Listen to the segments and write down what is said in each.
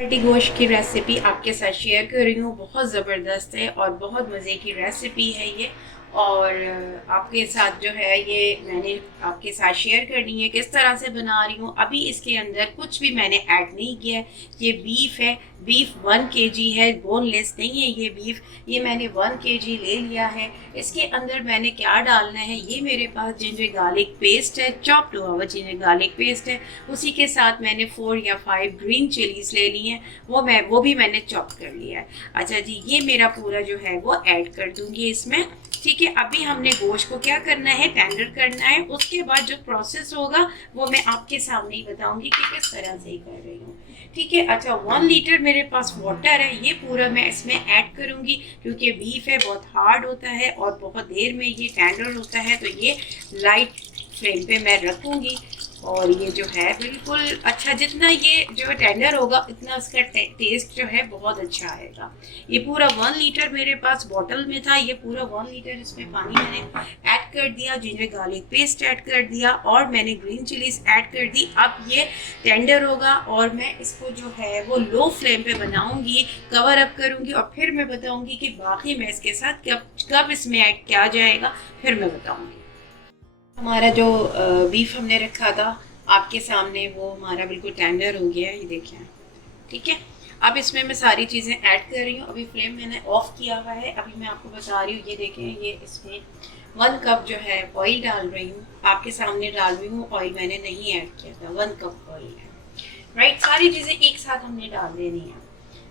Party गोश्त की recipe आपके साथ शेयर कर रही हूँ। बहुत ज़बरदस्त है और बहुत मज़े की रेसिपी है ये। और आपके साथ जो है ये मैंने आपके साथ शेयर करनी है किस तरह से बना रही हूँ। अभी इसके अंदर कुछ भी मैंने ऐड नहीं किया है। ये बीफ है, बीफ 1 kg है, बोनलेस नहीं है ये बीफ। ये मैंने 1 kg ले लिया है। इसके अंदर मैंने क्या डालना है, ये मेरे पास जिंजर गार्लिक पेस्ट है, चॉप्ड हुआ जिंजर गार्लिक पेस्ट है। उसी के साथ मैंने 4 या 5 ग्रीन चिलीज ले ली हैं, वो भी मैंने चॉप कर लिया है। अच्छा जी, ये मेरा पूरा जो है वो ऐड कर दूंगी इसमें। ठीक है, अभी हमने गोश्त को क्या करना है, टेंडर करना है। उसके बाद जो प्रोसेस होगा वो मैं आपके सामने ही बताऊंगी कि किस तरह से ही कर रही हूँ। ठीक है। अच्छा, 1 लीटर मेरे पास वाटर है, ये पूरा मैं इसमें ऐड करूंगी क्योंकि बीफ है, बहुत हार्ड होता है और बहुत देर में ये टेंडर होता है। तो ये लाइट फ्लेम पे मैं रखूंगी और ये जो है बिल्कुल अच्छा, जितना ये जो टेंडर होगा उतना इसका टेस्ट जो है बहुत अच्छा आएगा। ये पूरा 1 लीटर मेरे पास बॉटल में था, ये पूरा 1 लीटर इसमें पानी मैंने ऐड कर दिया, जिंजर गार्लिक पेस्ट ऐड कर दिया और मैंने ग्रीन चिलीज ऐड कर दी। अब ये टेंडर होगा और मैं इसको जो है वो लो फ्लेम पे बनाऊंगी, कवर अप करूंगी और फिर मैं बताऊंगी कि बाकी मैं इसके साथ कब कब इसमें ऐड किया जाएगा, फिर मैं बताऊंगी। हमारा जो बीफ हमने रखा था आपके सामने, वो हमारा बिल्कुल टेंडर हो गया है, ये देखें। ठीक है, अब इसमें मैं सारी चीज़ें ऐड कर रही हूँ। अभी फ्लेम मैंने ऑफ किया हुआ है। अभी मैं आपको बता रही हूँ, ये देखें, ये इसमें 1 कप जो है ऑयल डाल रही हूँ, आपके सामने डाल रही हूँ। ऑयल मैंने नहीं ऐड किया था, 1 कप ऑयल है। राइट, सारी चीज़ें एक साथ हमने डाल देनी है।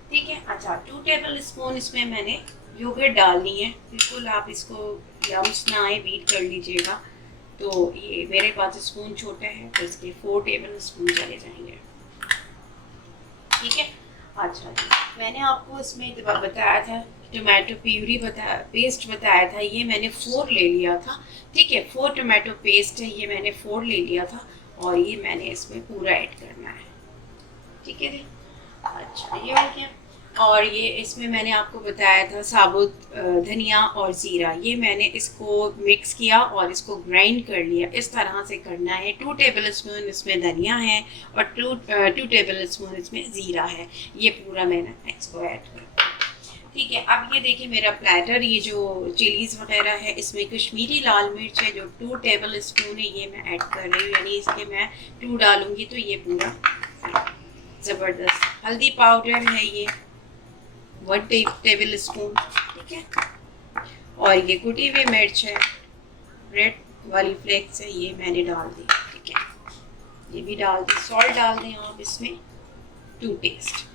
ठीक है। अच्छा, 2 टेबल स्पून इसमें मैंने योगर्ट डालनी है। बिल्कुल आप इसको लम्स ना आए, बीट कर लीजिएगा। तो ये मेरे पास स्पून छोटा है तो इसके 4 टेबल स्पून चले जाएंगे। ठीक है। अच्छा जी, मैंने आपको इसमें बताया था, टोमेटो प्यूरी पेस्ट बताया था, ये मैंने 4 ले लिया था। ठीक है, 4 टोमेटो पेस्ट है, ये मैंने 4 ले लिया था और ये मैंने इसमें पूरा ऐड करना है। ठीक है जी। अच्छा, ये हो गया। और ये इसमें मैंने आपको बताया था साबुत धनिया और ज़ीरा, ये मैंने इसको मिक्स किया और इसको ग्राइंड कर लिया। इस तरह से करना है। 2 टेबल स्पून इसमें धनिया है और 2 टेबल स्पून इसमें ज़ीरा है। ये पूरा मैंने इसको ऐड कर। ठीक है, अब ये देखिए मेरा प्लेटर, ये जो चिलीज़ वगैरह है, इसमें कश्मीरी लाल मिर्च है जो 2 टेबल स्पून है, ये मैं ऐड कर रही हूँ। यानी इसके मैं 2 डालूंगी तो ये पूरा ज़बरदस्त। हल्दी पाउडर है ये 1 टेबल स्पून। ठीक है, और ये कुटी हुई मिर्च है, रेड वाली फ्लेक्स है, ये मैंने डाल दी। ठीक है, ये भी डाल दी। सॉल्ट डाल दें आप इसमें, 2 टेस्ट।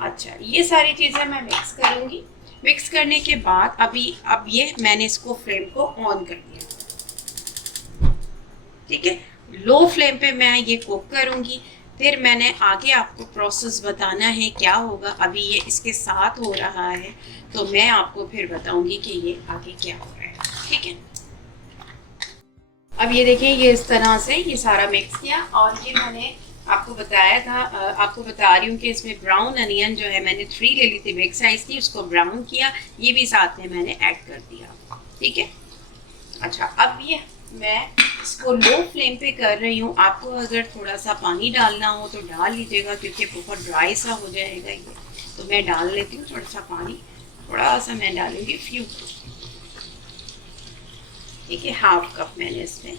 अच्छा, ये सारी चीज़ें मैं मिक्स करूँगी। मिक्स करने के बाद अब ये मैंने इसको फ्लेम को ऑन कर दिया। ठीक है, लो फ्लेम पे मैं ये कुक करूँगी। फिर मैंने आगे आपको प्रोसेस बताना है क्या होगा। अभी ये इसके साथ हो रहा है तो मैं आपको फिर बताऊंगी कि ये आगे क्या हो रहा है। ठीक है, अब ये देखिए, ये इस तरह से ये सारा मिक्स किया और ये मैंने आपको बताया था, आपको बता रही हूँ कि इसमें ब्राउन अनियन जो है मैंने 3 ले ली थी बिग साइज की, उसको ब्राउन किया, ये भी साथ में मैंने ऐड कर दिया। ठीक है। अच्छा, अब ये मैं इसको लो फ्लेम पे कर रही हूँ। आपको अगर थोड़ा सा पानी डालना हो तो डाल लीजिएगा क्योंकि बहुत ड्राई सा हो जाएगा ये, तो मैं डाल लेती हूँ थोड़ा सा पानी। थोड़ा सा मैं डालूंगी, फ्यू। ठीक है, 1/2 कप मैंने इसमें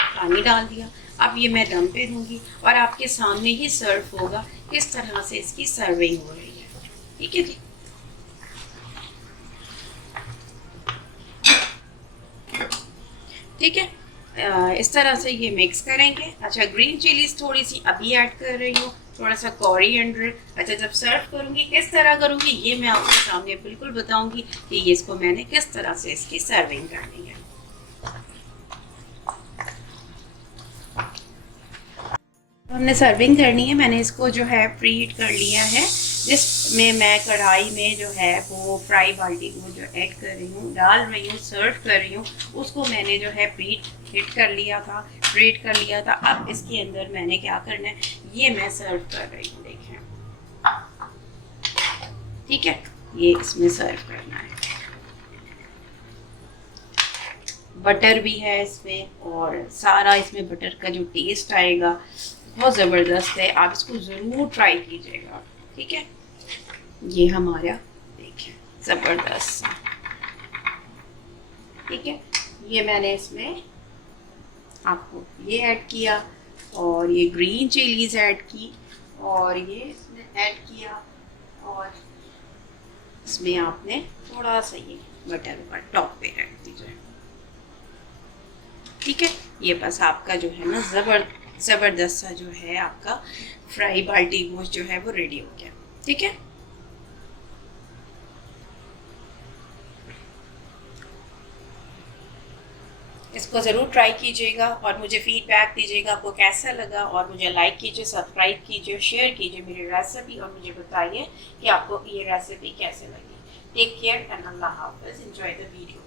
पानी डाल दिया। अब ये मैं दम पे दूंगी और आपके सामने ही सर्व होगा किस तरह से इसकी सर्विंग हो रही है। ठीक है जी। ठीक है, इस तरह से ये मिक्स करेंगे। अच्छा, ग्रीन चिलीज थोड़ी सी अभी ऐड कर रही हूँ, थोड़ा सा कोरिएंडर। अच्छा, जब सर्व करूँगी किस तरह करूँगी ये मैं आपके सामने बिल्कुल बताऊँगी कि ये इसको मैंने किस तरह से इसकी सर्विंग करनी है। हमने सर्विंग करनी है। मैंने इसको जो है प्री हीट कर लिया है, जिसमें मैं कढ़ाई में जो है वो फ्राई बाल्टी को जो ऐड कर रही हूँ, डाल रही हूँ, सर्व कर रही हूँ। उसको मैंने जो है प्री हीट कर लिया था, प्री हीट कर लिया था। अब इसके अंदर मैंने क्या करना है, ये मैं सर्व कर रही हूँ, देखें। ठीक है, ये इसमें सर्व करना है। बटर भी है इसमें और सारा इसमें बटर का जो टेस्ट आएगा बहुत ज़बरदस्त है। आप इसको ज़रूर ट्राई कीजिएगा। ठीक है, ये हमारा देखिए ज़बरदस्त। ठीक है, ये मैंने इसमें आपको ये ऐड किया और ये ग्रीन चिलीज ऐड की और ये इसमें ऐड किया और इसमें आपने थोड़ा सा ये बटर का टॉप पे रख दीजिए। ठीक है, ये बस आपका जो है ना ज़बरदस्त सा जो है आपका फ्राई बाल्टी गोश्त जो है वो रेडी हो गया। ठीक है, इसको ज़रूर ट्राई कीजिएगा और मुझे फीडबैक दीजिएगा आपको कैसा लगा, और मुझे लाइक कीजिए, सब्सक्राइब कीजिए, शेयर कीजिए मेरी रेसिपी और मुझे बताइए कि आपको ये रेसिपी कैसे लगी। टेक केयर एंड अल्लाह हाफ़िज़। Enjoy the video.